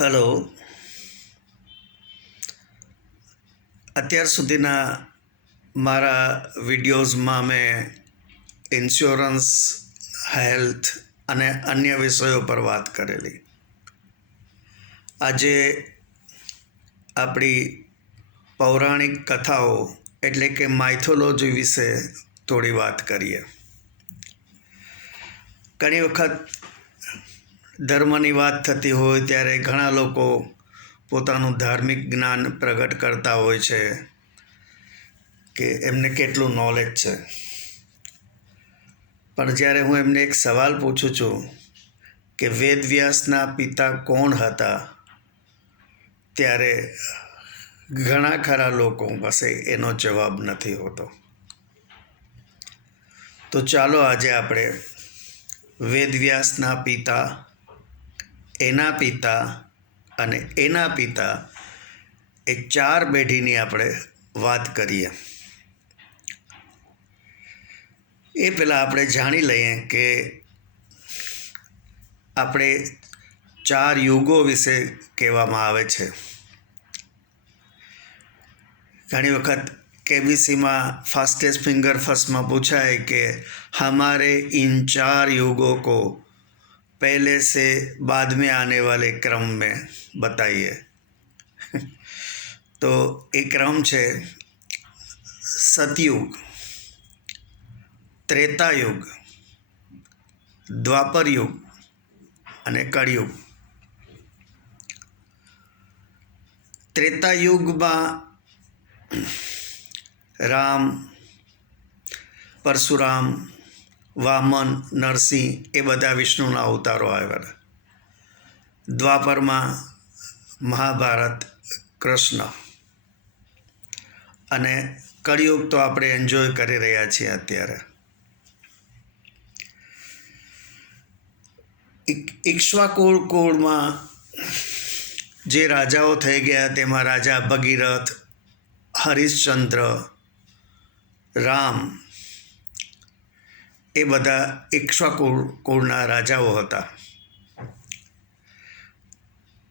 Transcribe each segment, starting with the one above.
Hello. અત્યાર સુધીના મારા વિડીયોઝમાં મેં ઇન્સ્યોરન્સ, હેલ્થ અને અન્ય વિષયો પર વાત કરેલી. આજે આપણી પૌરાણિક કથાઓ એટલે કે માઇથોલોજી વિશે થોડી વાત કરીએ. ઘણી વખત ધર્મની વાત થતી હોય ત્યારે ઘણા લોકો પોતાનું ધાર્મિક જ્ઞાન પ્રગટ કરતા હોય છે કે એમને કેટલું નોલેજ છે. પણ જ્યારે હું એમને એક સવાલ પૂછું છું કે વેદવ્યાસના પિતા કોણ હતા, ત્યારે ઘણા ખરા લોકો પાસે એનો જવાબ નથી હોતો. તો ચાલો આજે આપણે વેદવ્યાસના પિતા, એના પિતા અને એના પિતા એ 4 પેઢીની આપણે વાત કરીએ. એ પહેલાં આપણે જાણી લઈએ કે આપણે 4 યુગો વિશે કહેવામાં આવે છે. ઘણી વખત કેબીસીમાં ફાસ્ટેસ્ટ ફિંગર ફર્સ્ટમાં પૂછાય કે हमारे इन 4 युगों को पहले से बाद में आने वाले क्रम में बताइए. તો એ ક્રમ છે સતયુગ, ત્રેતાયુગ, દ્વાપરયુગ અને કળિયુગ. ત્રેતાયુગમાં રામ, પરશુરામ, વામન, નરસિંહ એ બધા વિષ્ણુના અવતારો આવેલા. દ્વાપરમાં મહાભારત, કૃષ્ણ અને કળિયુગ તો આપણે એન્જોય કરી રહ્યા છીએ અત્યારે. ઇક્ષ્વાકુ કુળમાં જે રાજાઓ થઈ ગયા તેમાં રાજા ભગીરથ, હરિશ્ચંદ્ર, રામ એ બધા ઇક્ષ્વાકુ કુળના રાજાઓ હતા.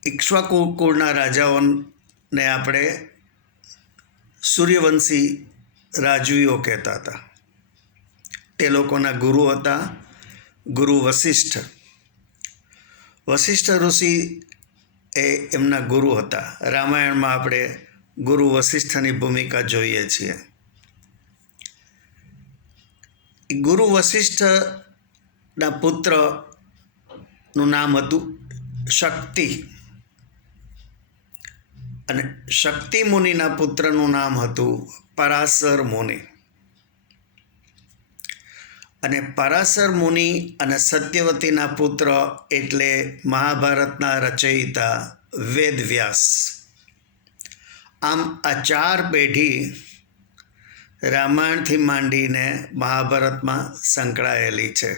ઇક્ષ્વાકુ કુળના રાજાઓને આપણે સૂર્યવંશી રાજવીઓ કહેતા હતા. તે લોકોના ગુરુ હતા ગુરુ વશિષ્ઠ. વશિષ્ઠ ઋષિ એ એમના ગુરુ હતા. રામાયણમાં આપણે ગુરુ વશિષ્ઠની ભૂમિકા જોઈએ છીએ. ગુરુ વશિષ્ઠના પુત્રનું નામ હતું શક્તિ અને શક્તિ મુનિના પુત્રનું નામ હતું પરાશર મુનિ. અને પરાશર મુનિ અને સત્યવતીના પુત્ર એટલે મહાભારતના રચયિતા વેદવ્યાસ. આમ આ 4 પેઢી રામાયણથી માંડીને મહાભારતમાં સંકળાયેલી છે.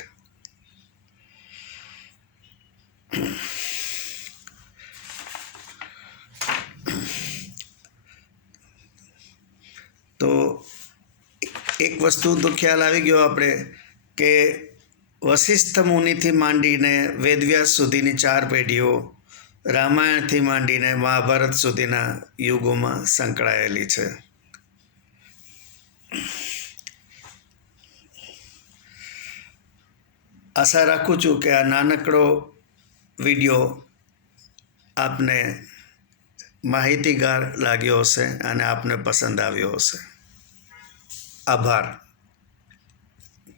તો એક વસ્તુ તો ખ્યાલ આવી ગયો આપણે કે વશિષ્ઠ મુનિથી માંડીને વેદવ્યાસ સુધીની 4 પેઢીઓ રામાયણથી માંડીને મહાભારત સુધીના યુગોમાં સંકળાયેલી છે. આશા રાખું છું કે આ નાનકડો વિડીયો આપને માહિતીગાર લાગ્યો હશે અને આપને પસંદ આવ્યો હશે. આભાર.